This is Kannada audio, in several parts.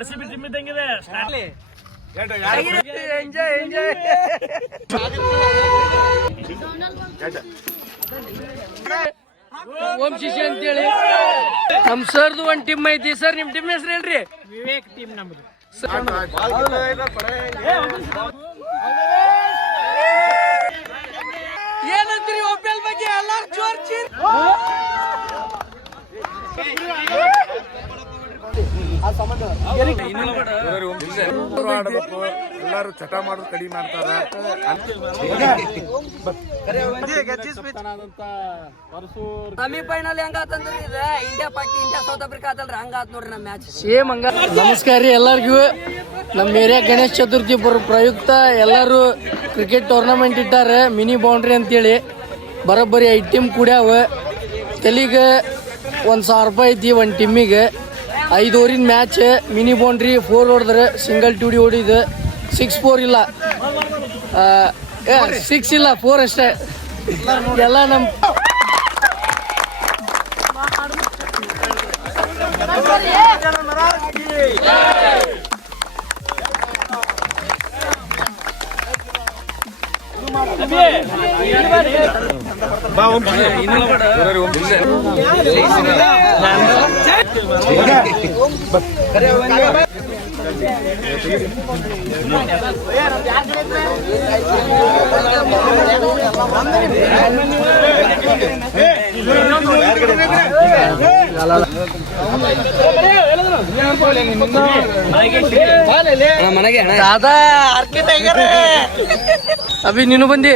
RCB team ಇದ್ದಂಗಿದೆ. ಓಂ ಶಿಶಿ ಅಂತೇಳಿ ನಮ್ ಸರ್ದು ಒಂದ್ ಟೀಮ್ ಐತಿ. ಸರ್ ನಿಮ್ ಟೀಮ್ ಹೆಸರು ಹೇಳ್ರಿ. ವಿವೇಕ್ ಟೀಮ್ ನಮ್ದು. ಏನಂತೀರಿ ಒಪ್ಪಲ್ ಬಗ್ಗೆ ಎಲ್ಲಾರು ಜೋರ್ ಚೀರ್. ಎಲ್ಲಾರು ಚಟ ಮಾಡೋದು ಕಡಿಮೆ ಮಾಡ್ತಾರ. ಸೆಮಿಫೈನಲ್ ಹೆಂಗಾತಂದ್ರಿ ಇದು ಇಂಡಿಯಾ ಸೌತ್ ಆಫ್ರಿಕಾ ಆತಲ್ರಿ ಹಂಗಾತ್ ನೋಡ್ರಿ ನಮ್ ಮ್ಯಾಚ್ ಸೇಮ್ ಹಂಗ. ನಮಸ್ಕಾರ ರೀ ಎಲ್ಲರಿಗೂ. ನಮ್ಮ ಏರಿಯಾ ಗಣೇಶ ಚತುರ್ಥಿ ಪ್ರಯುಕ್ತ ಎಲ್ಲಾರು ಕ್ರಿಕೆಟ್ ಟೂರ್ನಮೆಂಟ್ ಇಟ್ಟಾರ ಮಿನಿ ಬೌಂಡ್ರಿ ಅಂತೇಳಿ. ಬರೋಬ್ಬರಿ 5 ಟೀಮ್ ಕೂಡ್ಯಾವ. ತೆಲಿಗೆ 1,000 ರೂಪಾಯಿ ಐತಿ ಒಂದು ಟೀಮಿಗೆ. 5 ಓವರಿನ ಮ್ಯಾಚ್. ಮಿನಿ ಬೌಂಡ್ರಿ 4 ಹೊಡೆದ್ರೆ ಸಿಂಗಲ್ ಟೂಡಿ ಹೊಡಿದು 6-4 ಇಲ್ಲ 6 ಇಲ್ಲ 4 ಅಷ್ಟೇ. ಎಲ್ಲ ನಮ್ಮ दादा अभी नीनू बंदी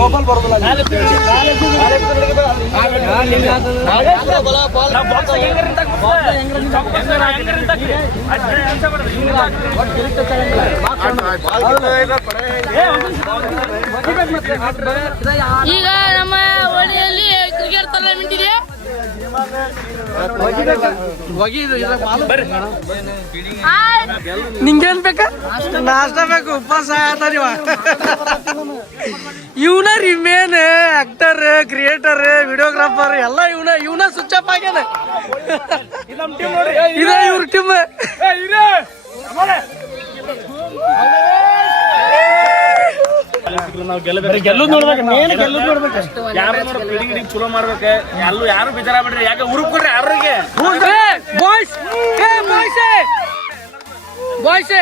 ಮೊಬೈಲ್ ಬರೋದಿಲ್ಲ. ಈಗ ನಮ್ಮ ಹೊಳೆಯಲ್ಲಿ ಕ್ರಿಕೆಟ್ ಟೂರ್ನಮೆಂಟ್ ಇದೆ. ನಿಂಗೇನ್ ಬೇಕಾ? ನಾಷ್ಟ ಬೇಕು, ಉಪವಾಸ ಆತವ. ಇವನ ರೀ ಮೇನ್ ಆಕ್ಟರ್, ಕ್ರಿಯೇಟರ್, ವಿಡಿಯೋಗ್ರಾಫರ್ ಎಲ್ಲ ಇವನ ಸ್ವಿಚ್ ಅಪ್ ಆಗ್ಯಾನ. ಇದೇ ಇವ್ರ ಟೀಮ್. ನಾವು ಗೆಲ್ಲುದ್ ನೋಡ್ಬೇಕು. ಮೇನ್ ಗೆಲ್ಲುದ್ ನೋಡ್ಬೇಕು. ಯಾರು ಚಲೋ ಮಾಡ್ಬೇಕು. ಯಾರು ಬೇಜಾರ ಬಿಡ್ರಿ. ಯಾಕೆ ಹುರುಪ್ ಕೊಡ್ರಿ ಯಾರಿಗೆ. ಬಾಯ್ಸ್ ಬಾಯ್ಸ್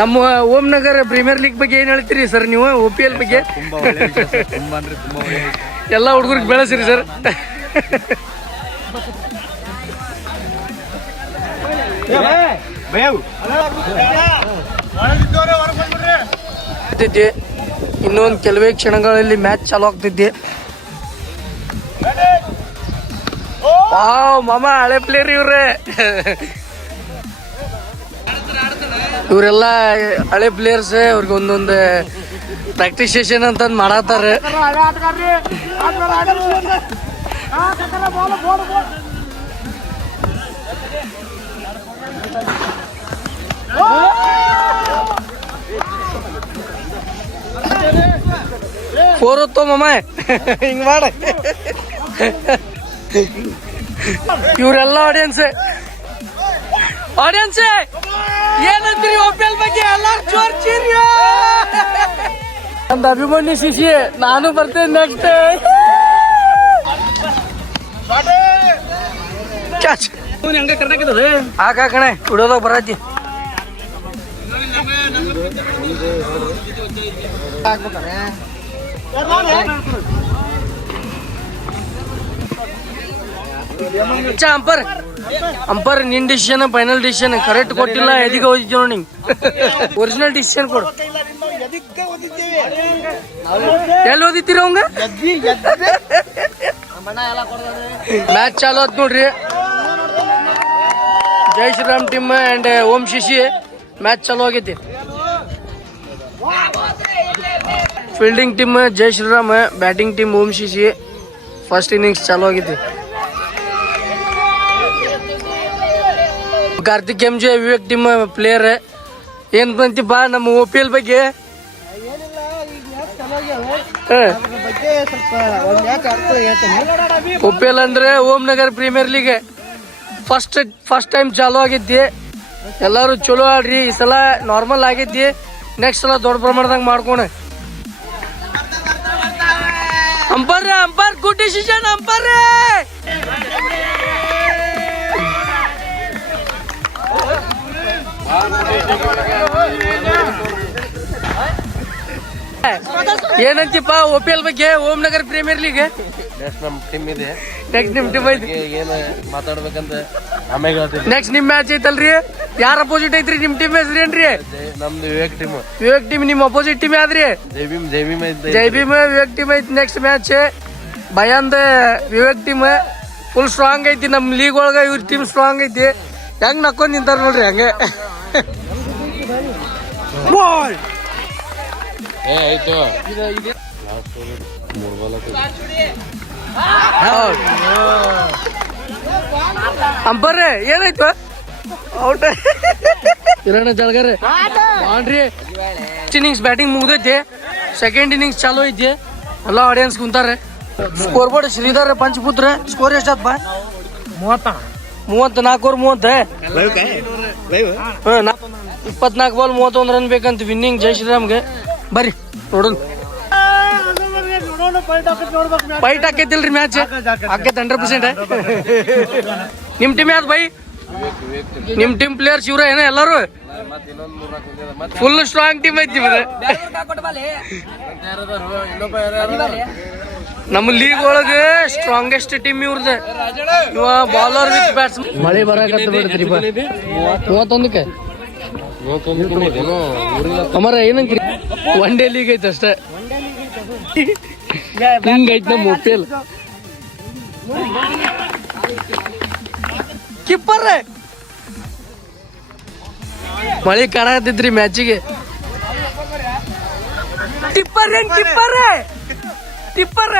ನಮ್ಮ ಓಂ ನಗರ್ ಪ್ರೀಮಿಯರ್ ಲೀಗ್ ಬಗ್ಗೆ ಏನ್ ಹೇಳ್ತೀರಿ ಸರ್ ನೀವು? OPL ಬಗ್ಗೆ ಎಲ್ಲ ಹುಡುಗರಿಗೆ ಬೆಳೆಸಿರಿ ಸರ್. ಇನ್ನೊಂದು ಕೆಲವೇ ಕ್ಷಣಗಳಲ್ಲಿ ಮ್ಯಾಚ್ ಚಾಲು ಆಗ್ತಿದ್ದೆ. ವಾವ್ ಮಾಮ ಹಳೆ ಪ್ಲೇಯರ್ ಇವ್ರೆ. ಇವರೆಲ್ಲ ಹಳೆ ಪ್ಲೇಯರ್ಸ್. ಅವ್ರಿಗೆ ಒಂದೊಂದು ಪ್ರಾಕ್ಟೀಸ್ ಸೆಷನ್ ಅಂತ ಮಾಡತ್ತಾರ. ಫೋರ್ ಹೊತ್ತೋ ಮಾಮ ಹಿಂಗ್ ಮಾಡ. ಇವರೆಲ್ಲ ಆಡಿಯನ್ಸ್ ಏನಂತೀರಿ OPL ಬಗ್ಗೆ ಎಲ್ಲಾರು ಜೋರ್ ಚೀರಿ. ನಂದು ಅಭಿಮನ್ಯು ಶಿಶಿ. ನಾನು ಬರ್ತೇನೆ ನೆಕ್ಸ್ಟ್. ಕಣೆ ಕುಡಿಯೋದಾಗ ಬರತಿ. ಅಂಪರ್ ನಿನ್ ಡಿಸಿಷನ್ ಫೈನಲ್ ಡಿಸಿಷನ್ ಕರೆಕ್ಟ್ ಕೊಟ್ಟಿಲ್ಲ. ಎದಿಗೆ ಓದಿದ್ಯೋ ನಿಂಗೆ ಒರಿಜಿನಲ್ ಡಿಸಿಷನ್ ಕೊಡು. ಎಲ್ಲಿ ಓದಿತ್ತೀರ ಅವಂಗ? ಮ್ಯಾಚ್ ಚಾಲು ಆತ್ ನೋಡ್ರಿ. Jai Shriram team and Om Shishi match ಚಾಲು ಆಗೈತಿ. Fielding team Jai Shriram, batting team Om Shishi. First innings ಚಾಲು ಆಗೈತಿ. Karthik MJ Vivek team player. ಏನ್ ಬಂತಿಪ್ಪ ನಮ್ಮ OPL ಬಗ್ಗೆ? OPL ಅಂದ್ರೆ Om Nagar premier league first time ಚಾಲು ಆಗೈತಿ. ಎಲ್ಲಾರು ಚಲೋ ಆಡ್ರಿ. ಈ ಸಲ ನಾರ್ಮಲ್ ಆಗೈತಿ, ನೆಕ್ಸ್ಟ್ ಸಲ ದೊಡ್ಡ ಪ್ರಮಾಣದಾಗ ಮಾಡ್ಕೋಣ. ಅಂಪರ್ ಗುಡ್ ಡಿಸಿಷನ್ ಅಂಪರ್. ಏನಂತಿಪ್ಪ OPL ಬಗ್ಗೆ? ಓಂ ನಗರ್ ಪ್ರೀಮಿಯರ್ ಲೀಗ್ ನಮ್ ಟೀಮ್ ಇದೆ. ನೆಕ್ಸ್ಟ್ ನಿಮ್ ಟೀಮ್ ಐತಿ. ಏನ್ ಮಾತಾಡ್ಬೇಕಂತ ಆಮೇಲೆ ಹೇಳ್ತೀನಿ. ನೆಕ್ಸ್ಟ್ ನಿಮ್ ಮ್ಯಾಚ್ ಐತಲ್ರಿ? ಯಾರ ಅಪೋಸಿಟ್ ಐತ್ರಿ ನಿಮ್ ಟೀಮ್ ಹೆಸರು ಏನ್ರಿ? ನಮ್ದು ವಿವೇಕ್ ಟೀಮ್. ವಿವೇಕ್ ಟೀಮ್ ನಿಮ್ ಅಪೋಸಿಟ್ ಟೀಮ್ ಯಾವ್ದ್ರಿ? ಜೈ ಭೀಮ್ ವಿವೇಕ್ ಟೀಮ್ ಐತಿ. ನೆಕ್ಸ್ಟ್ ಮ್ಯಾಚ್ ಭಯಾಂದ ವಿವೇಕ್ ಟೀಮ್ ಫುಲ್ ಸ್ಟ್ರಾಂಗ್ ಐತಿ. ನಮ್ ಲೀಗ್ ಒಳಗ ಇವ್ರ ಟೀಮ್ ಸ್ಟ್ರಾಂಗ್ ಐತಿ. ಹೆಂಗ್ ನಕ್ಕೊಂಡ್ ನಿಂತಾರ ನೋಡ್ರಿ ಹಂಗೆ. ಆಯ್ತು ಅಂಪರ್ ಏನಾಯ್ತು? ಔಟ್. ಕಿರಣ ಜಳಗಾರ ಬಾಂಡ್ರಿ. ಇನ್ನಿಂಗ್ಸ್ ಬ್ಯಾಟಿಂಗ್ ಮುಗ್ದೈತಿ, ಸೆಕೆಂಡ್ ಇನ್ನಿಂಗ್ಸ್ ಚಾಲು ಐತಿ. ಎಲ್ಲ ಆಡಿಯನ್ಸ್ ಕುಂತಾರೆ. Score board Sridhar Panchaputra. Score ಎಷ್ಟಪ್ಪ? 34 30. 24 ಬಾಲ್ 31 ರನ್ ಬೇಕಂತ ವಿನ್ನಿಂಗ್ ಜೈ ಶ್ರೀರಾಮ್ಗೆ. ಬರ್ರಿ ನೋಡೋಣ. ಫೈಟ್ ಆಕೈತಿಲ್ರಿ ಮ್ಯಾಚ್? ಆಕೈತಿ 100%. ನಿಮ್ ಟೀಮ್ ಯಾವ್ದು ಬೈ? ನಿಮ್ ಟೀಮ್ ಪ್ಲೇಯರ್ಸ್ ಇವ್ರ ಏನ ಎಲ್ಲಾರು? ಫುಲ್ ಸ್ಟ್ರಾಂಗ್ ಟೀಮ್ ಐತಿ. ನಮ್ಮ ಲೀಗ್ ಒಳಗ ಸ್ಟ್ರಾಂಗೆಸ್ಟ್ ಟೀಮ್ ಇವ್ರದ. ಇವ ಬಾಲರ್ ವಿತ್ ಬ್ಯಾಟ್ಸ್. ಮಳೆ ಬರಾಕತ್ತ ಬಿಡ್ತ್ರಿ. 31ಕ್ಕೆ ಅಮರ ಏನಂತೀರಿ? ಒನ್ ಡೇ ಲೀಗ್ ಐತೆ ಅಷ್ಟೇ. ಹಿಂಗೈತ್ ನಮ್ಮ OPL. ಕಿಪ್ಪರ್ ಮಳಿ ಕಾಣತಿದ್ರಿ ಮ್ಯಾಚಿಗೆ. ಟಿಪ್ಪರ್ ಟಿಪ್ಪರ್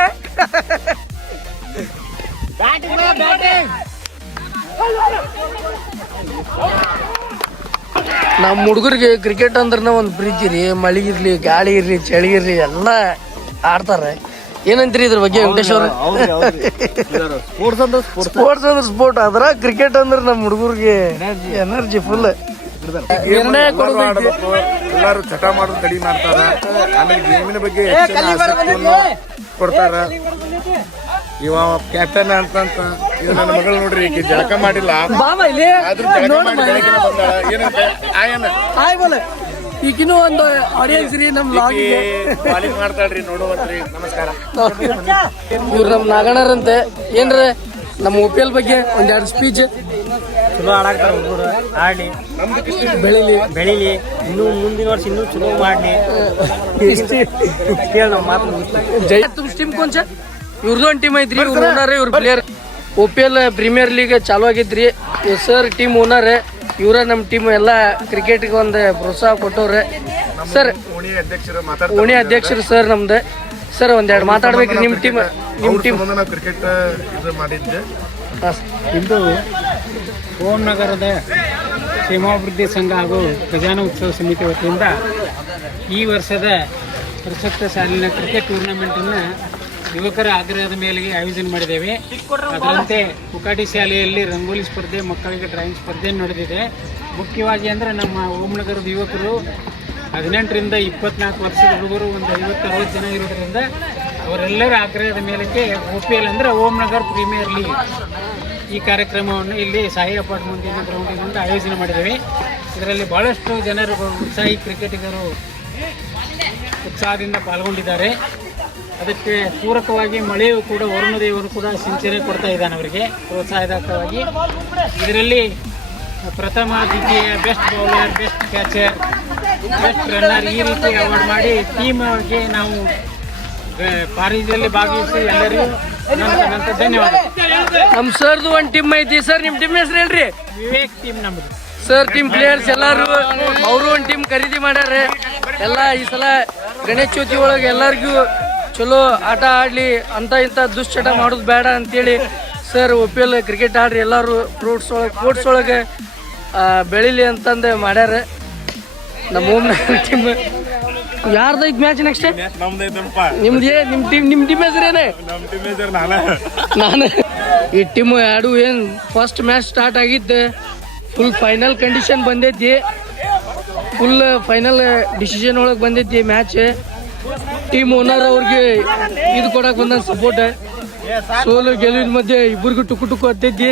ನಮ್ಮ ಹುಡುಗರಿಗೆ ಕ್ರಿಕೆಟ್ ಅಂದ್ರೆ ಒಂದ್ ಪ್ರೀತಿ ರೀ. ಮಳಿ ಇರ್ಲಿ, ಗಾಳಿ ಇರ್ಲಿ, ಚಳಿ ಇರ್ಲಿ, ಎಲ್ಲ ಆಡ್ತಾರೆ. ಏನಂತೀರಿ ಇದ್ರ ಬಗ್ಗೆ ವೆಂಕಟೇಶ್ ಅವ್ರ? ಸ್ಪೋರ್ಟ್ಸ್ ಅಂದ್ರೆ ಸ್ಪೋರ್ಟ್, ಅದ್ರ ಕ್ರಿಕೆಟ್ ಅಂದ್ರೆ ನಮ್ಮ ಹುಡುಗರಿಗೆ ಎನರ್ಜಿ ಫುಲ್. ನಿರ್ಣಯ ಆಡಬೇಕು. ಎಲ್ಲಾರು ಚಟ ಮಾಡೋದು ಕಡಿಮೆ ಮಾಡ್ತಾರ. ಆಮೇಲೆ ಗೇಮಿನ ಬಗ್ಗೆ ಹೆಚ್ಚಿನ ಆಸಕ್ತಿಯನ್ನು ಕೊಡ್ತಾರ. ಇವ ಕ್ಯಾಪ್ಟನ್ ಅಂತ ಇದು ನನ್ನ ಮಗಳು ನೋಡ್ರಿ, ಈಕೆ ಜಳಕ ಮಾಡಿಲ್ಲ ಆದ್ರೂ ಜಳಕ ಮಾಡಿ ಬೆಳಗಿನ ಬಂದಾಳ. ಏನಂತ ಈಗಿನೂ ಒಂದು ಆಡಿಯನ್ಸ್ ರೀ ನಮ್ ಬಾಲಿಂಗ್ ಮಾಡ್ತಾಳ್ರಿ, ನೋಡುವಂತ್ರಿ. ನಮಸ್ಕಾರ. ಇವ್ರು ನಮ್ ನಾಗಣ್ಣರಂತೆ. ಏನ್ರ ನಮ್ಮ OPL ಬಗ್ಗೆ ಒಂದೆರಡು ಸ್ಪೀಚ್. ಚಲೋ ಆಡಾಕ್ತಾರ ಹುಡುಗರು, ಆಡ್ಲಿ, ಬೆಳಿಲಿ, ಇನ್ನೂ ಮುಂದಿನ ವರ್ಷ ಇನ್ನೂ ಚಲೋ ಮಾಡ್ಲಿ. ನಾವು ಮಾತು ಜೈ ತುಮ್ ಟೀಮ್ ಕೊಂಚ ಇವ್ರದ್ದು ಒಂದು ಟೀಮ್ ಐತ್ರಿ. ಇವ್ರು ಓನರ್, ಇವ್ರ ಪ್ಲೇಯರ್. OPL ಪ್ರೀಮಿಯರ್ ಲೀಗ್ ಚಾಲು ಆಗೈತ್ರಿ. Sir team owner. ಇವ್ರ ನಮ್ಮ ಟೀಮ್ ಎಲ್ಲ ಕ್ರಿಕೆಟ್ಗೆ ಒಂದು ಪ್ರೋತ್ಸಾಹ ಕೊಟ್ಟವ್ರೆ. ಸರ್ ಓಣಿ ಅಧ್ಯಕ್ಷರು ಸರ್ ನಮ್ದು. ಸರ್ ಒಂದೆರಡು ಮಾತಾಡ್ಬೇಕ್ರಿ ನಿಮ್ಮ ಟೀಮ್. ನಾವು ಕ್ರಿಕೆಟ್ ಮಾಡಿದ್ದೆ. ಇಂದು ಓಂ ನಗರದ ಕ್ಷೇಮಾಭಿವೃದ್ಧಿ ಸಂಘ ಹಾಗೂ ಖಜಾನ ಉತ್ಸವ ಸಮಿತಿ ವತಿಯಿಂದ ಈ ವರ್ಷದ ಪ್ರಸಕ್ತ ಸಾಲಿನ ಕ್ರಿಕೆಟ್ ಟೂರ್ನಮೆಂಟನ್ನು ಯುವಕರ ಆಗ್ರಹದ ಮೇಲೆಗೆ ಆಯೋಜನೆ ಮಾಡಿದ್ದೇವೆ. ಅದರಂತೆ ಕುಕಾಟಿ ಶಾಲೆಯಲ್ಲಿ ರಂಗೋಲಿ ಸ್ಪರ್ಧೆ, ಮಕ್ಕಳಿಗೆ ಡ್ರಾಯಿಂಗ್ ಸ್ಪರ್ಧೆ ನಡೆದಿದೆ. ಮುಖ್ಯವಾಗಿ ಅಂದರೆ ನಮ್ಮ ಓಂ ನಗರದ ಯುವಕರು 18ರಿಂದ 24 ವರ್ಷದ ಹುಡುಗರು ಒಂದು 50-60 ಜನ ಇರೋದ್ರಿಂದ ಅವರೆಲ್ಲರ ಆಗ್ರಹದ ಮೇಲೆಗೆ OPL ಅಂದರೆ ಓಂ ನಗರ್ ಪ್ರೀಮಿಯರ್ ಲೀಗ್ ಈ ಕಾರ್ಯಕ್ರಮವನ್ನು ಇಲ್ಲಿ ಸಾಯಿ ಅಪಾರ್ಟ್ಮೆಂಟ್ ಗ್ರೌಂಡಿನಿಂದ ಆಯೋಜನೆ ಮಾಡಿದ್ದೇವೆ. ಇದರಲ್ಲಿ ಭಾಳಷ್ಟು ಜನರು ಉತ್ಸಾಹಿ ಕ್ರಿಕೆಟಿಗರು ಉತ್ಸಾಹದಿಂದ ಪಾಲ್ಗೊಂಡಿದ್ದಾರೆ. ಅದಕ್ಕೆ ಪೂರಕವಾಗಿ ಮಳೆಯೂ ಕೂಡ ವರುಣ ದೇವರು ಕೂಡ ಸಿಂಚನೆ ಕೊಡ್ತಾ ಇದ್ದಾನೆ ಅವರಿಗೆ ಪ್ರೋತ್ಸಾಹದಾಯಕವಾಗಿ. ಇದರಲ್ಲಿ ಪ್ರಥಮ, ದ್ವಿತೀಯ, best bowler, best catcher, best runner ಈ ರೀತಿ ಅವಾರ್ಡ್ ಮಾಡಿ ಟೀಮ್ಗೆ ನಾವು ಪಾರಿಜಲ್ಲಿ ಭಾಗವಹಿಸಿ ಎಲ್ಲರಿಗೂ ಧನ್ಯವಾದ. ನಮ್ಮ ಸರ್ದು ಒಂದು ಟೀಮ್ ಐತಿ. ಸರ್ ನಿಮ್ಮ ಟೀಮ್ ಹೆಸರು ಹೇಳ್ರಿ? ವಿವೇಕ್ ಟೀಮ್ ನಮ್ಮದು. ಸರ್ ಟೀಮ್ ಪ್ಲೇಯರ್ಸ್ ಎಲ್ಲಾರು ಅವರು ಒಂದು ಟೀಮ್ ಖರೀದಿ ಮಾಡ್ಯಾರ ಎಲ್ಲ. ಈ ಸಲ ಗಣೇಶ ಚೌತಿ ಒಳಗೆ ಎಲ್ಲರಿಗೂ ಚಲೋ ಆಟ ಆಡ್ಲಿ ಅಂತ ಇಂಥ ದುಶ್ಚಟ ಮಾಡೋದು ಬೇಡ ಅಂತೇಳಿ ಸರ್ OPL ಕ್ರಿಕೆಟ್ ಆಡ್ರಿ ಎಲ್ಲರೂ ಸ್ಪೋರ್ಟ್ಸ್ ಒಳಗೆ ಬೆಳಿಲಿ ಅಂತಂದು ಮಾಡ್ಯಾರ. ನಮ್ಮ ಹೋಮ್ನಗರ ಟೀಮ್ ಯಾರ್ದೈತ್ ಮ್ಯಾಚ್ ನೆಕ್ಸ್ಟ್ ನಿಮ್ಮ ಟೀಮ್ ಹೆಸರೇನೆ? ನಾನು ಈ ಟೀಮ್ ಎರಡು ಏನು ಫಸ್ಟ್ ಮ್ಯಾಚ್ ಸ್ಟಾರ್ಟ್ ಆಗಿತ್ತು, ಫುಲ್ ಫೈನಲ್ ಕಂಡೀಷನ್ ಬಂದೈತಿ, ಫುಲ್ ಫೈನಲ್ ಡಿಸಿಷನ್ ಒಳಗೆ ಬಂದೈತಿ ಮ್ಯಾಚ್. ಟೀಮ್ ಓನರ್ ಅವ್ರಿಗೆ ಇದು ಕೊಡಕ್ ಬಂದ ಸಪೋರ್ಟ್. ಸೋಲು ಗೆಲುವಿನ ಮಧ್ಯೆ ಇಬ್ಬರಿಗೂ ಟುಕು ಹತ್ತೈತಿ.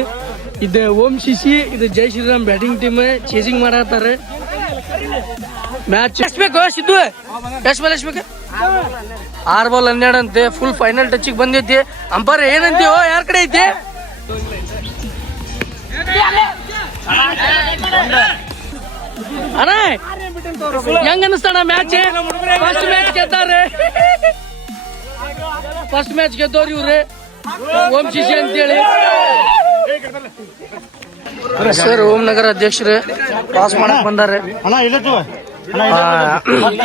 ಇದು ಓಂ ಶಿಶಿ, ಇದು Jai Shriram batting team chasing ಮಾಡತ್ತಾರೆ. ಮ್ಯಾಚ್ ಎಷ್ಟ್ಬೇಕು ಸಿದ್ದು? ಎಷ್ಟು ಬಾಲ್ ಎಷ್ಟ್ಬೇಕು? 6 ಬಾಲ್ 12 ಅಂತೆ. ಫುಲ್ ಫೈನಲ್ ಟಚ್ಗೆ ಬಂದೈತಿ. ಅಂಪೈರ್ ಏನಂತೀವೋ ಯಾರ ಕಡೆ ಐತಿ? ಅಣ್ಣ ಹೆಂಗ ಅನಿಸ್ತಾನ ಮ್ಯಾಚ್? ಫಸ್ಟ್ ಮ್ಯಾಚ್ ಗೆದ್ದಾರೆ, ಫಸ್ಟ್ ಮ್ಯಾಚ್ ಗೆದ್ದವ್ರು ಇವ್ರೆ ಓಂ ಶಿಶಿ ಅಂತೇಳಿ. ಸರ್ ಓಂನಗರ ಅಧ್ಯಕ್ಷರು ಪಾಸ್ ಮಾಡಕ್ ಬಂದಾರೆ.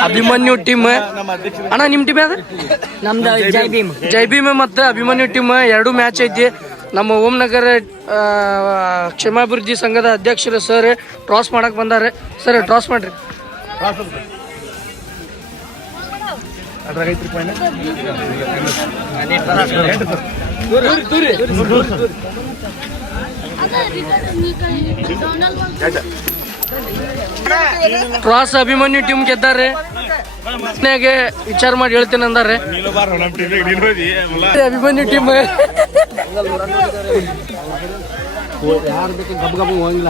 ಅಭಿಮನ್ಯು ಟೀಮ್ ಅಣ್ಣ, ನಿಮ್ ಟೀಮ್ ಯಾವ್ದು? ನಮ್ದು ಜೈ ಭೀಮ್ ಮತ್ತೆ ಅಭಿಮನ್ಯು ಟೀಮ್ ಎರಡು ಮ್ಯಾಚ್ ಐತಿ. ನಮ್ಮ ಓಂನಗರ ಕ್ಷೇಮಾಭಿವೃದ್ಧಿ ಸಂಘದ ಅಧ್ಯಕ್ಷರು ಸರ್ ಟಾಸ್ ಮಾಡಕ್ ಬಂದಾರೆ. ಸರ್ ಟಾಸ್ ಮಾಡ್ರಿ. ಟಾಸ್ ಅಭಿಮನ್ಯು ಟೀಮ್ ಗೆದ್ದಾರೆ. ವಿಚಾರ ಮಾಡಿ ಹೇಳ್ತೇನೆ ಅಂದಾರೆ ಅಭಿಮನ್ಯು ಟೀಮ್. ಯಾರು ಬೇಕು ಗಬ್ ಹೋಗಿಲ್ಲ,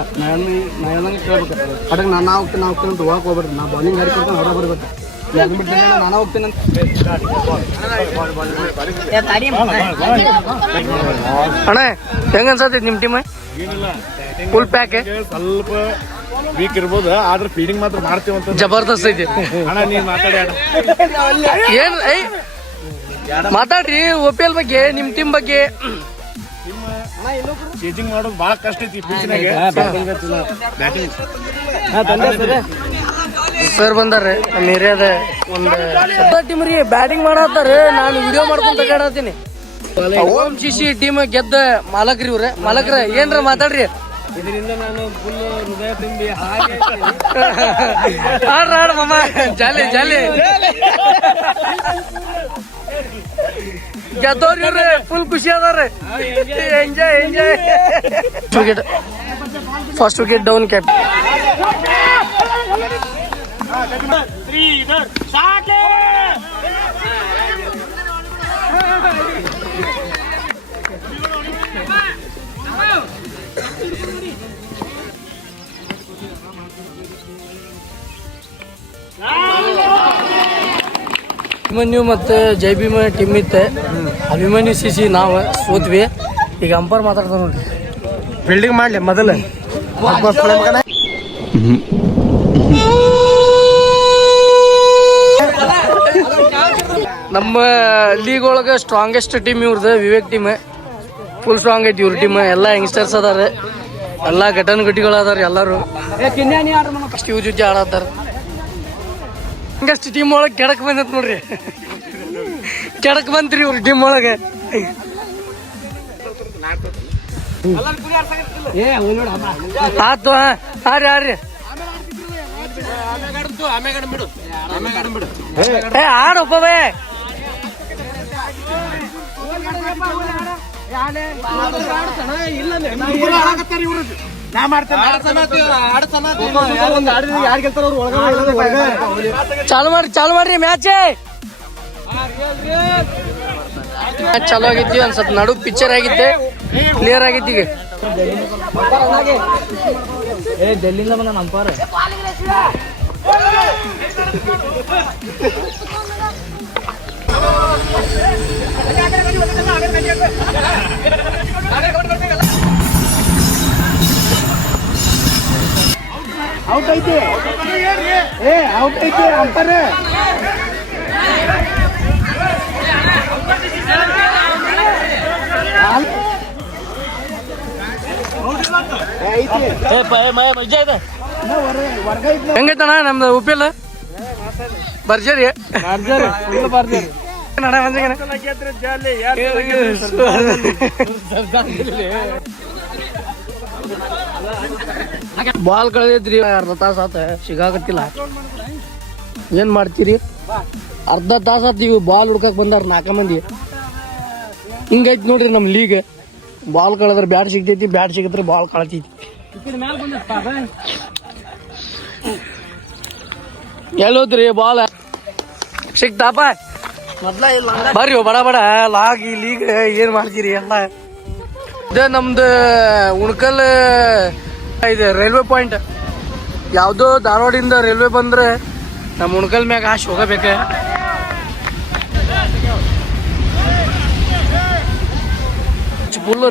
ನಾನು ಕೇಳ್ಬೇಕು. ಅಡಗ್ ನಾನು ಹೋಗ್ತೀನಿ ಅಂತ ಹೋಗಕ್ ಹೋಗ್ಬೇಡ್ರಿ. ನಾ ಬಾಲಿಂಗ್ ಹಾರಿಕೊಂತ ಹೊರ ಬರ್ಬೇಕು. ನಾನು ಹೋಗ್ತೀನಿ ಅಂತ ಅಣ್ಣ. ಹೆಂಗ ಅನ್ಸತೈತಿ ನಿಮ್ ಟೀಮ್? ಫುಲ್ ಪ್ಯಾಕ್, ಸ್ವಲ್ಪ ವೀಕ್ ಇರ್ಬೋದು, ಆದ್ರೆ ಫೀಲ್ಡಿಂಗ್ ಮಾತ್ರ ಮಾಡ್ತೀವಂತ ಜಬರ್ದಸ್ತ್ ಐತಿ. ಅಣ್ಣ ನೀನ್ ಮಾತಾಡಿ ಏನ್ ಮಾತಾಡ್ರಿ OPL ಬಗ್ಗೆ, ನಿಮ್ ಟೀಮ್ ಬಗ್ಗೆ. ಚೇಜಿಂಗ್ ಮಾಡೋದು ಬಹಳ ಕಷ್ಟ ಐತಿ. ಸರ್ ಬಂದಾರೆ ನಮ್ಮ ಏರಿಯಾದ ಒಂದು ಟೀಮ್ ರೀ ಬ್ಯಾಟಿಂಗ್ ಮಾಡತ್ತಾರ. ನಾನು ವಿಡಿಯೋ ಮಾಡ್ಕೊಂತ ತಗಾಡತ್ತೀನಿ. ಓಂ ಶಿಶಿ ಟೀಮ್ ಗೆದ್ದ ಮಾಲಕ್ರಿ ಇವ್ರೆ. ಮಾಲಕ್ರ ಏನ್ರ ಮಾತಾಡ್ರಿ. ಇದರಿಂದ ನಾನು ಫುಲ್ ಹೃದಯ ತುಂಬಿ ಆಡ್ರ ಮಾಮ, ಜಾಲಿ ಜಾಲಿ ಗೆದ್ದವ್ರಿ ಇವ್ರೆ. ಫುಲ್ ಖುಷಿ ಅದಾರ. Enjoy. First wicket down cap. Abhimanyu ಮತ್ತು ಜೈ ಭೀಮ ಟೀಮ್ ಇತ್ತೆ. ಅಭಿಮನ್ಯು ಶಿಶಿ ನಾವು ಸೋತ್ವಿ. ಈಗ ಅಂಪೈರ್ ಮಾತಾಡ್ತಾರ ನೋಡ್ರಿ. ಫೀಲ್ಡಿಂಗ್ ಮಾಡ್ಲಿ ಮೊದಲು. ನಮ್ಮ ಲೀಗ್ ಒಳಗೆ ಸ್ಟ್ರಾಂಗೆಸ್ಟ್ ಟೀಮ್ ಇವ್ರದ್ದು ವಿವೇಕ್ ಟೀಮ್. ಫುಲ್ ಸ್ಟ್ರಾಂಗ್ ಐತಿ ಇವ್ರ ಟೀಮ್. ಎಲ್ಲ ಯಂಗ್ಸ್ಟರ್ಸ್ ಅದಾರ, ಎಲ್ಲ ಘಟನಘಟಿಗಳು ಅದಾರ. ಎಲ್ಲರೂ ಅಷ್ಟು ಇವ್ ಜೊತೆ ಆಡತ್ತಾರ. ಹಂಗಷ್ಟು ಟೀಮ್ ಒಳಗೆ ಕೆಡಕ್ ಬಂದತ್ ನೋಡ್ರಿ. ಕೆಡಕ್ ಬಂತ್ರಿ ಇವ್ರ ಟೀಮ್ ಒಳಗೆ. ಆತು ಹಾರಿ ಆಡಪ್ಪ ಬೇ. ಚಾಲು ಮಾಡ್ರಿ ಮ್ಯಾಚ್. ಚಾಲು ಆಗಿತ್ತು. ಒಂದ್ ಸ್ವಲ್ಪ ನಡು ಪಿಕ್ಚರ್ ಆಗಿತ್ತೆ, ಕ್ಲಿಯರ್ ಆಗಿತ್ತು. ಈಗ ಡೆಲ್ಲಿಂದ ಬಂದ ಅಂಪೈರ್. ಔಟ್ ಐತಿ, ಔಟ್ ಐತಿ ಅಂಪೈರ್. ಐತಿ ಹೆಂಗೈತಣ್ಣ ನಮ್ದು ಉಪ್ಪಿಲ್ಲ ಬರ್ಜರಿ ನಡ ಮಂದಿಗೆ ಬಾಲ್ ಕಳೆದೈತ್ರಿ ಅರ್ಧ ತಾಸ ಆತ ಸಿಗಾಕತ್ತಿಲ್ಲ ಏನ್ ಮಾಡ್ತೀರಿ ಅರ್ಧ ತಾಸ ಆತ್ ಇವು ಬಾಲ್ ಹುಡ್ಕಕ್ ಬಂದಾರ 4 ಮಂದಿ ಹಿಂಗೈತಿ ನೋಡ್ರಿ ನಮ್ ಲೀಗ್ ಬಾಲ್ ಕಳೆದ್ರ ಬ್ಯಾಟ್ ಸಿಗ್ತೈತಿ ಬ್ಯಾಟ್ ಸಿಗತ್ರ ಬಾಲ್ ಕಳತೈತಿ ಎಲ್ಲೋದ್ರಿ ಬಾಲ್ ಸಿಕ್ತಾಪ ಬರ್ರಿ ಬಡ ಬಡ ಲಾಗಿ ಲೀಗ್ ಏನ್ ಮಾಡ್ತೀರಿ ಎಲ್ಲ ಇದ ನಮ್ದು ಉಣ್ಕಲ್ ಇದು ರೈಲ್ವೆ ಪಾಯಿಂಟ್ ಯಾವ್ದೋ ಧಾರವಾಡಿಂದ ರೈಲ್ವೆ ಬಂದ್ರೆ ನಮ್ ಉಣ್ಕಲ್ ಮ್ಯಾಗ ಆಶ್ ಹೋಗಬೇಕ ಫುಲ್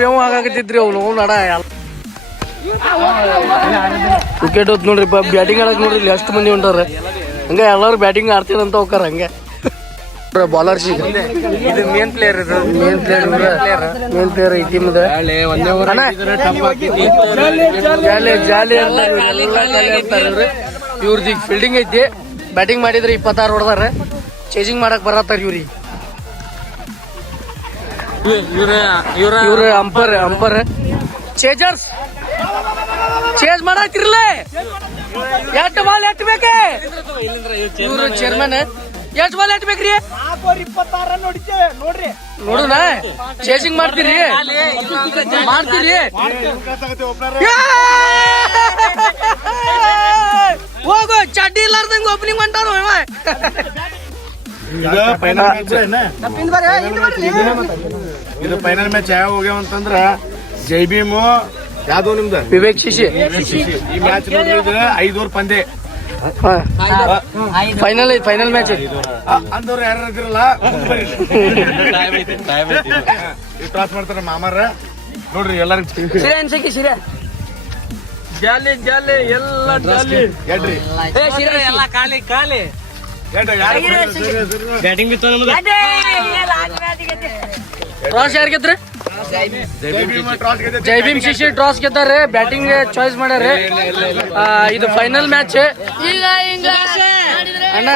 ರೆವ್ ಆಗಾಕತ್ತಿದ್ರಿ ಅವ್ನು ನಡ ಕ್ರಿಕೆಟ್ ಹೊತ್ ನೋಡ್ರಿ ಬ್ಯಾಟಿಂಗ್ ಆಡಕ್ ನೋಡ್ರಿ ಇಲ್ಲಿ ಎಷ್ಟು ಮಂದಿ ಹೊಂಟಾರ ಹಂಗ ಎಲ್ಲಾರು ಬ್ಯಾಟಿಂಗ್ ಆಡ್ತೀರಂತ ಹೋಗಾರ ಹಂಗೆ ಬಾಲರ್ ಇದು ಮೇನ್ ಪ್ಲೇಯರ್ ಮೇನ್ ಪ್ಲೇಯರ್ ಈ ಟೀಮ್ ಜಾಲಿ ಅಂತಾರೆ ಇವ್ರದ್ದು ಈಗ ಫೀಲ್ಡಿಂಗ್ ಐತಿ ಬ್ಯಾಟಿಂಗ್ ಮಾಡಿದ್ರೆ 26 ಹೊಡೆದಾರ ಚೇಜಿಂಗ್ ಮಾಡಕ್ ಬರತ್ತಾರ ಇವ್ರ ಅಂಪರ್ ಚೇಜರ್ಸ್ ಚೇಂಜ್ ಮಾಡಾತಿರ್ಲ ಎಷ್ಟು ಬಾಲ್ ಎಟ್ಬೇಕೆ ಇವ್ರು ಚೇರ್ಮನ್ ಎಷ್ಟು ಬಾಲ್ ಎಟ್ಬೇಕ್ರಿ ನೋಡುನ ಚೇಸಿಂಗ್ ಮಾಡ್ತೀರಿ ಹೋಗು ಚಡ್ಡಿ ಇಲ್ಲಾರ್ದಂಗ ಓಪನಿಂಗ್ ಮಾಡ್ತಾರ ಇದು ಫೈನಲ್ ಮ್ಯಾಚ್ ಯಾವ ಹೋಗ್ಯಾವ ಅಂತಂದ್ರ ಜೈ ಭೀಮು ಯಾವ್ದು ನಿಮ್ದು ವಿವೇಕ್ ಶಿಶಿ ಈ ಮ್ಯಾಚ್ ನೋಡಿದ್ರೆ 5 ಓವರ್ ಪಂದ್ಯ ಫೈನಲ್ ಮ್ಯಾಚ್ ಅಂದವ್ರು ಯಾರು ಇದ್ರಲ್ಲ ಟಾಸ್ ಮಾಡ್ತಾರ ಮಾಮಾರ ನೋಡ್ರಿ ಎಲ್ಲರಿಗೂ ಜಾಲಿ ಎಲ್ಲ ಜಾಲಿ ಎಡ್ರಿ ಬ್ಯಾಟಿಂಗ್ ಬಿತ್ತು ಟಾಸ್ ಯಾರು ಗೆದ್ರಿ ಜೈ ಭೀಮ್ ಶಿಶಿ ಟಾಸ್ ಗೆದ್ದಾರೆ ಬ್ಯಾಟಿಂಗ್ ಚಾಯ್ಸ್ ಮಾಡ್ಯಾರ ಇದು ಫೈನಲ್ ಮ್ಯಾಚ್ ಈಗ ಹಿಂಗ ಅಣ್ಣ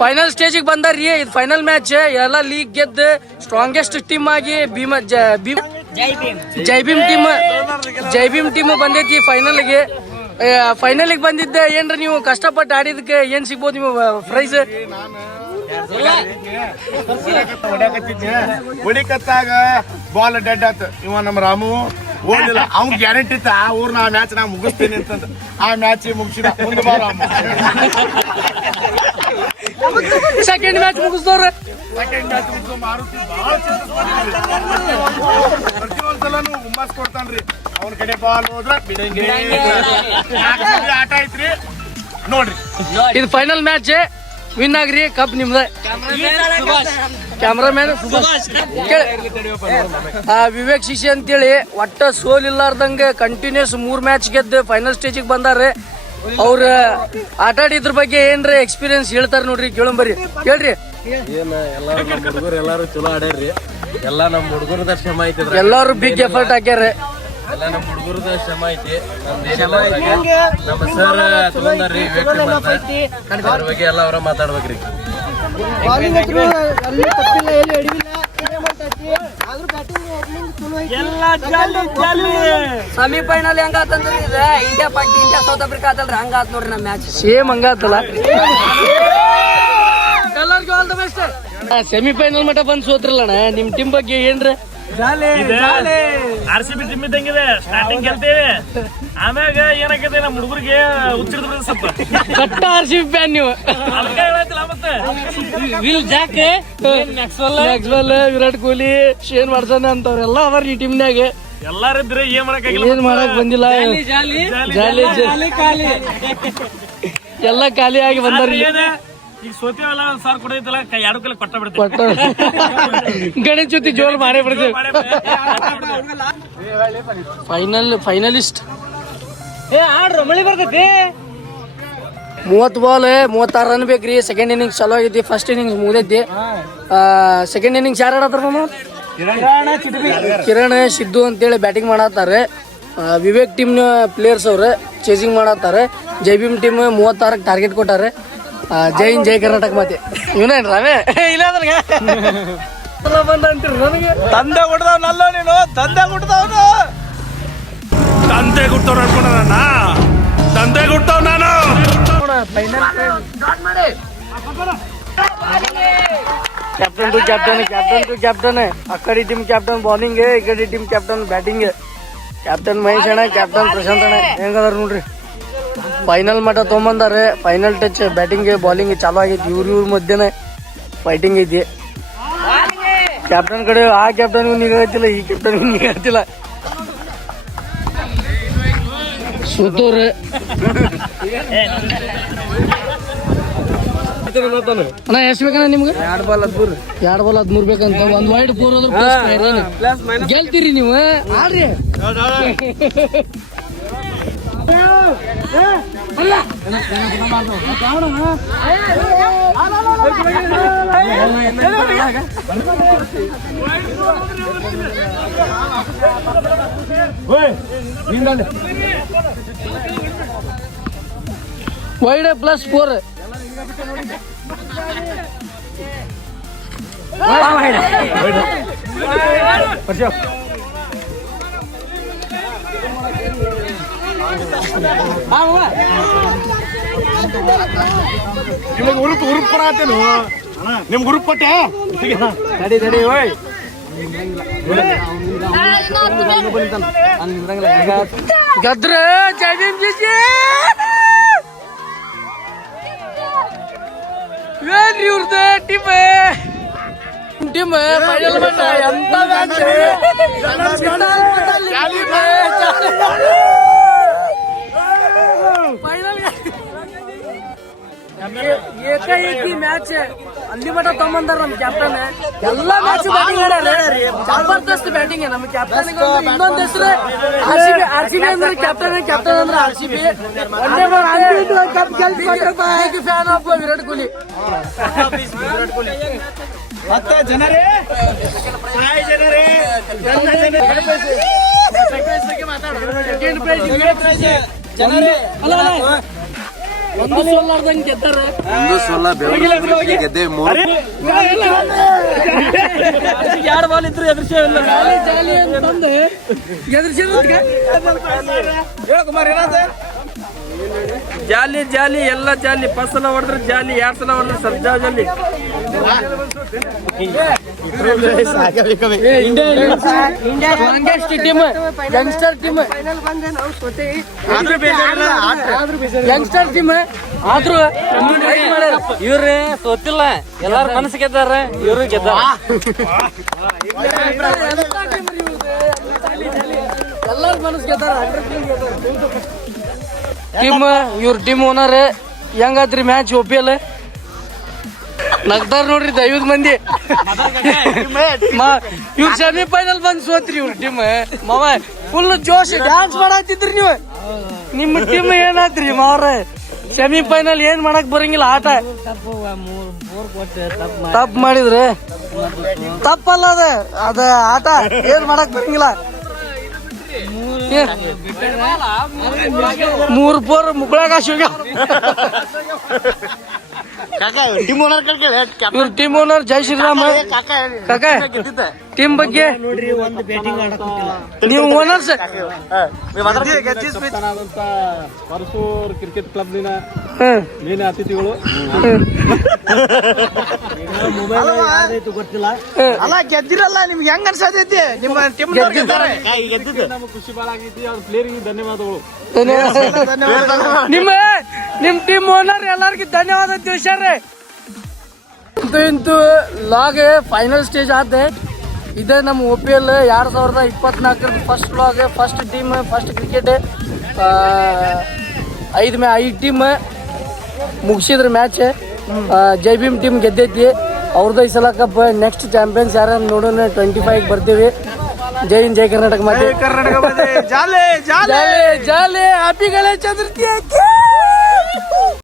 ಫೈನಲ್ ಸ್ಟೇಜಿಗೆ ಬಂದಾರ್ರಿ ಇದು ಫೈನಲ್ ಮ್ಯಾಚ್ ಎಲ್ಲ ಲೀಗ್ ಗೆದ್ದು ಸ್ಟ್ರಾಂಗೆಸ್ಟ್ ಟೀಮ್ ಆಗಿ ಜೈ ಭೀಮ್ ಟೀಮ್ ಬಂದೈತಿ ಫೈನಲ್ಗೆ ಫೈನಲ್ಗೆ ಬಂದಿದ್ದೆ ಏನ್ರಿ ನೀವು ಕಷ್ಟಪಟ್ಟು ಆಡಿದಕ್ಕೆ ಏನ್ ಸಿಗ್ಬೋದು ನೀವು ಪ್ರೈಸ್ ಹೊಡಿಕತ್ತಾಗ ಬಾಲ್ ಡೆಡ್ ಆತ ಇವ ನಮ್ಮ ರಾಮು ಓಡಿಲ್ಲ ಅವ್ನ್ ಗ್ಯಾರಂಟಿ ಇತ್ತ ಆ ಊರ್ನ ಆ ಮ್ಯಾಚ್ ನಾ ಮುಗಿಸ್ತೀನಿ ಅಂತಂದ ಆ ಮ್ಯಾಚ್ ಮುಗಿಸಿದ ಮುಂದೆ ಬಾ ರಾಮು ಸೆಕೆಂಡ್ ಮ್ಯಾಚ್ ಮುಗಿಸ್ದವ್ರ ಮಾರುತಿ ಬಹಳ ಪ್ರತಿಯೊಂದ್ಸಲನು ಹುಮ್ಮಸ್ ಕೊಡ್ತಾನ್ರಿ ಅವನ ಕಡೆ ಬಾಲ್ ಹೋದ್ರ ಬಿಡಂಗೆ ಆಟ ಐತ್ರಿ ನೋಡ್ರಿ ಇದು ಫೈನಲ್ ಮ್ಯಾಚ್ ವಿನ್ ಆಗ್ರಿ ಕಪ್ ನಿಮ್ದ ಕ್ಯಾಮ್ರಾಮ್ಯಾನ್ ವಿವೇಕ್ ಶಿಶಿ ಅಂತೇಳಿ ಒಟ್ಟ ಸೋಲ್ ಇಲ್ಲಾರ್ದಂಗ ಕಂಟಿನ್ಯೂಸ್ 3 ಮ್ಯಾಚ್ ಗೆದ್ದು ಫೈನಲ್ ಸ್ಟೇಜಿಗೆ ಬಂದಾರ ಅವ್ರ ಆಟ ಆಡಿದ್ರ ಬಗ್ಗೆ ಏನ್ರಿ ಎಕ್ಸ್ಪೀರಿಯನ್ಸ್ ಹೇಳ್ತಾರ ನೋಡ್ರಿ ಕೇಳಂಬರಿ ಕೇಳ್ರಿ ಏನ ಎಲ್ಲಾರು ನಮ್ಮ ಹುಡುಗರು ಎಲ್ಲಾರು ಚಲೋ ಆಡ್ಯಾರ್ರಿ ಎಲ್ಲಾ ನಮ್ಮ ಹುಡುಗರದ ಶ್ರಮ ಐತಿ ಎಲ್ಲಾರು ಬಿಗ್ ಎಫರ್ಟ್ ಹಾಕ್ಯಾರ ಎಲ್ಲ ನಮ್ಮ ಹುಡುಗರದ ಶ್ರಮ ಐತಿ ನಮ್ಮ ಸರ್ ತಗೊಂಡಾರ್ರಿ ಅದ್ರ ಬಗ್ಗೆ ಎಲ್ಲ ಅವ್ರ ಮಾತಾಡ್ಬೇಕ್ರಿ ಸೆಮಿಫೈನಲ್ ಹೆಂಗ ಆತಂದ್ರ ಇಂಡಿಯಾ ಸೌತ್ ಆಫ್ರಿಕಾ ಆತಲ್ರಿ ಹಂಗ ಆತ್ ನೋಡ್ರಿ ನಮ್ಮ ಮ್ಯಾಚ್ ಸೇಮ್ ಹಂಗ ಆತಲ್ಲ ಎಲ್ಲರಿಗೂ ಆಲ್ ದ ಬೆಸ್ಟ್ ಸೆಮಿಫೈನಲ್ ಮಟ್ಟ ಬಂದ್ ಸೋತ್ರಲ್ಲಣ್ಣ ನಿಮ್ ಟೀಮ್ ಬಗ್ಗೆ ಏನ್ರಿ RCB ಟೀಮ್ ಇದ್ದಂಗಿದೆ ಸ್ಟಾರ್ಟಿಂಗ್ ಗೆಲ್ತೇವೆ ಆಮ್ಯಾಗ ಏನಾಗೈತೆ ನಮ್ಮ ಹುಡುಗರಿಗೆ ಹುಚ್ಚಿಡ್ದ ಸ್ವಲ್ಪ ಕಟ್ಟ RCB ಫ್ಯಾನ್ ನೀವು ಅದಕ್ಕೆ ಹೇಳತ್ತಿಲ್ಲ ಮತ್ತೆ Will Jacks Maxwell Virat Kohli Shane Watson ಅಂತವ್ರೆಲ್ಲ ಅದಾರ ಈ ಟೀಮ್ನಾಗ ಎಲ್ಲಾರಿದ್ರೆ ಏನ್ ಮಾಡಕ್ಕಾಗಿಲ್ಲ ಏನ್ ಮಾಡಕ್ ಬಂದಿಲ್ಲ ಜಾಲಿ ಎಲ್ಲ ಖಾಲಿ ಆಗಿ ಬಂದಾರಿ ಈಗ ಸೋತಿವಲ್ಲ ಸಾರ್ ಕೊಡೈತಲ್ಲ 2 ಕೈಲಿ ಕೊಟ್ಟ ಬಿಡ್ತೀವಿ ಗಣೇಶ್ ಜೊತೆ ಜೋಲ್ ಮಾಡೇ ಬಿಡ್ತೀವಿ ಫೈನಲಿಸ್ಟ್ ಮಳಿ ಬರ್ತೈತಿ 30 ಬಾಲ್ 36 ರನ್ ಬೇಕ್ರಿ ಸೆಕೆಂಡ್ ಇನ್ನಿಂಗ್ಸ್ ಚಲೋ ಆಗೈತಿ ಫಸ್ಟ್ ಇನ್ನಿಂಗ್ಸ್ ಮುಗ್ದೈತಿ ಸೆಕೆಂಡ್ ಇನ್ನಿಂಗ್ಸ್ ಯಾರು ಆಡತ್ತಾರ ಕಿರಣ್ ಸಿದ್ದು ಅಂತೇಳಿ ಬ್ಯಾಟಿಂಗ್ ಮಾಡತ್ತಾರೆ. ವಿವೇಕ್ ಟೀಮ್ನ ಪ್ಲೇಯರ್ಸ್ ಅವ್ರೆ ಚೇಸಿಂಗ್ ಮಾಡತ್ತಾರೆ. ಜೈ ಭೀಮ್ ಟೀಮ್ 36 ಟಾರ್ಗೆಟ್ ಕೊಟ್ಟಾರೆ. ಜೈ ಹಿಂದ್ ಜೈ ಕರ್ನಾಟಕ ಮತ್ತೆ ಇವನೇನ್ ರಾಮೇ ಇಲ್ಲ ನನಗೆ ತಂದೆ ಹುಡ್ದವ್ನಲ್ಲ ನೀನು, ತಂದೆ ಹುಡ್ದವನು. ತಂದೆ ಹುಟ್ಟವ್ರು ಅನ್ಕೊಂಡ ತಂದೆ ಹುಟ್ಟವ್ ನಾನು. Captain to captain, captain to captain. ಅಕ್ಕಡಿ ಟೀಮ್ ಕ್ಯಾಪ್ಟನ್ ಬೌಲಿಂಗ್, ಈ ಕಡೆ team captain batting. Captain Mahesh ಅಣ್ಣ, ಕ್ಯಾಪ್ಟನ್ ಪ್ರಶಾಂತ್ ಅಣ್ಣ ಹೆಂಗದಾರ ನೋಡ್ರಿ. ಫೈನಲ್ ಮಟ್ಟ ತೊಗೊಂಬಂದಾರೆ. ಫೈನಲ್ ಟಚ್ ಬ್ಯಾಟಿಂಗ್ ಬೌಲಿಂಗ್ ಚಾಲು ಆಗೈತಿ. ಇವ್ರ ಮಧ್ಯೆ ಫೈಟಿಂಗ್ ಐತಿ. ಕ್ಯಾಪ್ಟನ್ ಕಡೆ ಆ ಕ್ಯಾಪ್ಟನ್ಗೂ ನಿಗತ್ತಿಲ್ಲ, ಈ ಕ್ಯಾಪ್ಟನ್ಗೂ ನಿಗತ್ತಿಲ್ಲ. ಸುತ್ತೂರ್ ಅಣ್ಣ ಎಷ್ಟು ಬೇಕಣ್ಣ ನಿಮ್ಗೆ? 2 ಬಾಲ್ 13 ಬೇಕಂತ. ಒಂದ್ ವೈಡ್ 4 ಹೋದ್ರೆ ಗೆಲ್ತೀರಿ ನೀವು. ಆಡ್ರಿ ವೈಡ್ +4. ನಿಮಗೆ ಉರುಪ್ ಕೊಡತ್ತೇನು? ನಿಮ್ಗೆ ಉರುಪ್ ಕೊಟ್ಟೆ ತಡಿ ಓಯ್ ಗದ್ರ ಜೈ ಭೀಮ್ ಜಿ ಏನ್ರಿ ಇವ್ರದ್ದು ಟೀಮ್ ಫೈನಲ್ ಬಂದ ಎಂತ ಏಕೈಕಿ ಮ್ಯಾಚ್ ಅಲ್ಲಿ ಮಟ್ಟ ತಗೊಂಬಂದಾರ ನಮ್ ಕ್ಯಾಪ್ಟನ್. ಎಲ್ಲಾ ಮ್ಯಾಚ್ ಬ್ಯಾಟಿಂಗ್ ಆಡ್ಯಾರ. ಜಬರ್ದಸ್ತ್ ಬ್ಯಾಟಿಂಗ್ ನಮ್ ಕ್ಯಾಪ್ಟನ್. ಇನ್ನೊಂದ್ ಹೆಸರು RCB ಅಂದ್ರೆ ಕ್ಯಾಪ್ಟನ್ ಅಂದ್ರೆ RCB. Fan of Virat Kohli. ಮತ್ತೆ ಜನರೇ ಒಂದು ಸೋಲಾರ್ದಂಗ್ ಗೆದ್ದಾರ. ಒಂದು ಸೋಲ ಗೆದ್ದೆ 3 2 ಬಾಲ್ ಇದ್ರು ಎದುರ್ಸಿಲ್ಲ. ಜಾಲಿ ಅಂತಂದು ಜಾಲಿ ಎಲ್ಲ ಜಾಲಿ. 1 ಸಲ ಹೊಡೆದ್ರೆ ಜಾಲಿ, 2 ಸಲ ಹೊಡೆದ್ರೆ Sarja jolly. Strongest team, youngster team, youngster team. ಆದ್ರೂ ಇವ್ರಿ ಸೋತಿಲ್ಲ, ಎಲ್ಲಾರು ಮನಸ್ಸು ಗೆದ್ದಾರ, ಇವ್ರು ಗೆದ್ದಾರ. ಎಲ್ಲಾರು ಮನಸ್ಸು ಗೆದ್ದಾರ. ಟೀಮ್ ಇವ್ರ ಟೀಮ್ ಓನರ್ ಹೆಂಗಾತ್ರಿ ಮ್ಯಾಚ್ OPL ನಗ್ದಾರ ನೋಡ್ರಿ 50 ಮಂದಿ. ಇವ್ರ ಸೆಮಿಫೈನಲ್ ಬಂದ್ ಸೋತ್ರಿ ಇವ್ರ ಟೀಮ್. ಮಾವ ಫುಲ್ ಜೋಶ್ ಡ್ಯಾನ್ಸ್ ಮಾಡತ್ತಿದ್ರಿ ನೀವು. ನಿಮ್ಮ ಟೀಮ್ ಏನಾತ್ರಿ ಮಾವ್ರ? ಸೆಮಿಫೈನಲ್ ಏನ್ ಮಾಡಕ್ ಬರಂಗಿಲ್ಲ ಆಟ. ತಪ್ಪು ಮಾಡಿದ್ರೆ ತಪ್ಪಲ್ಲ ಅದ ಆಟ ಏನ್ ಮಾಡಕ್ ಬರಂಗಿಲ್ಲ. 3 4 ಮುಕ್ಕಳಾಗ ಇವ್ರ ಟೀಮ್ ಓನರ್ ಜೈ ಶ್ರೀರಾಮ್. ಕಾಕ ಟೀಮ್ ಬಗ್ಗೆ ನೀವು ಓನರ್ಸ್ ಪರಸೂರ್ ಕ್ರಿಕೆಟ್ ಕ್ಲಬ್ ಮೇನ್ ಅತಿಥಿಗಳು. ಗೊತ್ತಿಲ್ಲ ಅಲ್ಲ ಗೆದ್ದಿರಲ್ಲ ನಿಮ್ಗೆ ಹೆಂಗ್ ಅನ್ಸತೈತಿ? ನಿಮ್ಮ ಟೀಮ್ ನಮ್ಗೆ ಖುಷಿ ಬಾಳ ಆಗೈತಿ. ಅವ್ರ ಪ್ಲೇಯರ್ಗೆ ಧನ್ಯವಾದಗಳು. ನಿಮ್ ಟೀಮ್ ಓನರ್ ಎಲ್ಲರಿಗೂ ಧನ್ಯವಾದ ತಿಳಿಸ್ಯಾರ. ಇಂತೂ ಲಾಗ್ ಫೈನಲ್ ಸ್ಟೇಜ್ ಆದ. ಇದೇ ನಮ್ಮ OPL 2024 ಫಸ್ಟ್ ಲಾಗ್, first team, first cricket. 5 team ಮುಗಿಸಿದ್ರ ಮ್ಯಾಚ್. ಜೈ ಭೀಮ್ ಟೀಮ್ ಗೆದ್ದೈತಿ. ಅವ್ರದ್ದು ಈ ಸಲ ಕಪ್. ನೆಕ್ಸ್ಟ್ ಚಾಂಪಿಯನ್ಸ್ ಯಾರ ನೋಡೋಣ. 25 ಬರ್ತೀವಿ. ಜೈ ಹಿಂದ್ ಜೈ ಕರ್ನಾಟಕ ಮತ್ತೆ ಜಾಲೆ ಹ್ಯಾಪಿ ಗಣೇಶ ಚತುರ್ಥಿ.